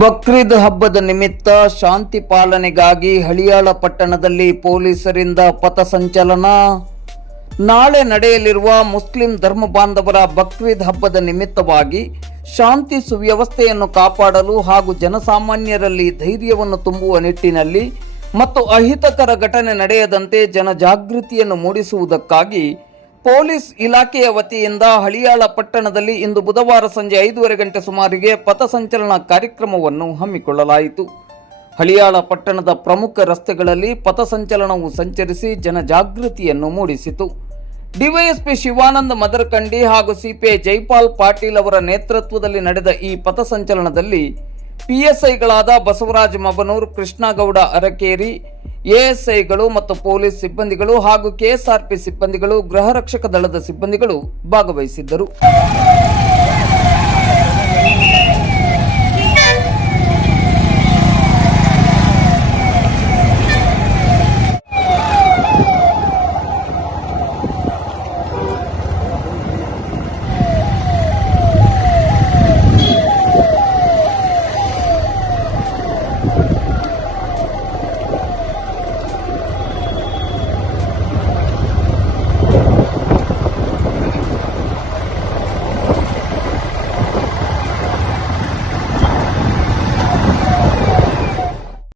ಬಕ್ರೀದ್ ಹಬ್ಬದ ನಿಮಿತ್ತ ಶಾಂತಿ ಪಾಲನೆಗಾಗಿ ಹಳಿಯಾಳ ಪಟ್ಟಣದಲ್ಲಿ ಪೊಲೀಸರಿಂದ ಪಥಸಂಚಲನ. ನಾಳೆ ನಡೆಯಲಿರುವ ಮುಸ್ಲಿಂ ಧರ್ಮ ಬಾಂಧವರ ಬಕ್ರೀದ್ ಹಬ್ಬದ ನಿಮಿತ್ತವಾಗಿ ಶಾಂತಿ ಸುವ್ಯವಸ್ಥೆಯನ್ನು ಕಾಪಾಡಲು ಹಾಗೂ ಜನಸಾಮಾನ್ಯರಲ್ಲಿ ಧೈರ್ಯವನ್ನು ತುಂಬುವ ನಿಟ್ಟಿನಲ್ಲಿ ಮತ್ತು ಅಹಿತಕರ ಘಟನೆ ನಡೆಯದಂತೆ ಜನಜಾಗೃತಿಯನ್ನು ಮೂಡಿಸುವುದಕ್ಕಾಗಿ ಪೊಲೀಸ್ ಇಲಾಖೆಯ ವತಿಯಿಂದ ಹಳಿಯಾಳ ಪಟ್ಟಣದಲ್ಲಿ ಇಂದು ಬುಧವಾರ ಸಂಜೆ 5:30 ಗಂಟೆ ಸುಮಾರಿಗೆ ಪಥಸಂಚಲನ ಕಾರ್ಯಕ್ರಮವನ್ನು ಹಮ್ಮಿಕೊಳ್ಳಲಾಯಿತು. ಹಳಿಯಾಳ ಪಟ್ಟಣದ ಪ್ರಮುಖ ರಸ್ತೆಗಳಲ್ಲಿ ಪಥಸಂಚಲನವು ಸಂಚರಿಸಿ ಜನಜಾಗೃತಿಯನ್ನು ಮೂಡಿಸಿತು. ಡಿವೈಎಸ್ಪಿ ಶಿವಾನಂದ ಮದರಕಂಡಿ ಹಾಗೂ ಸಿಪಿಐ ಜೈಪಾಲ್ ಪಾಟೀಲ್ ಅವರ ನೇತೃತ್ವದಲ್ಲಿ ನಡೆದ ಈ ಪಥಸಂಚಲನದಲ್ಲಿ ಪಿಎಸ್ಐಗಳಾದ ಬಸವರಾಜ ಮಬನೂರ್, ಕೃಷ್ಣಗೌಡ ಅರಕೇರಿ, ಎಎಸ್ಐಗಳು ಮತ್ತು ಪೊಲೀಸ್ ಸಿಬ್ಬಂದಿಗಳು ಹಾಗೂ ಕೆಎಸ್ಆರ್ಪಿ ಸಿಬ್ಬಂದಿಗಳು, ಗೃಹ ರಕ್ಷಕ ದಳದ ಸಿಬ್ಬಂದಿಗಳು ಭಾಗವಹಿಸಿದ್ದರು.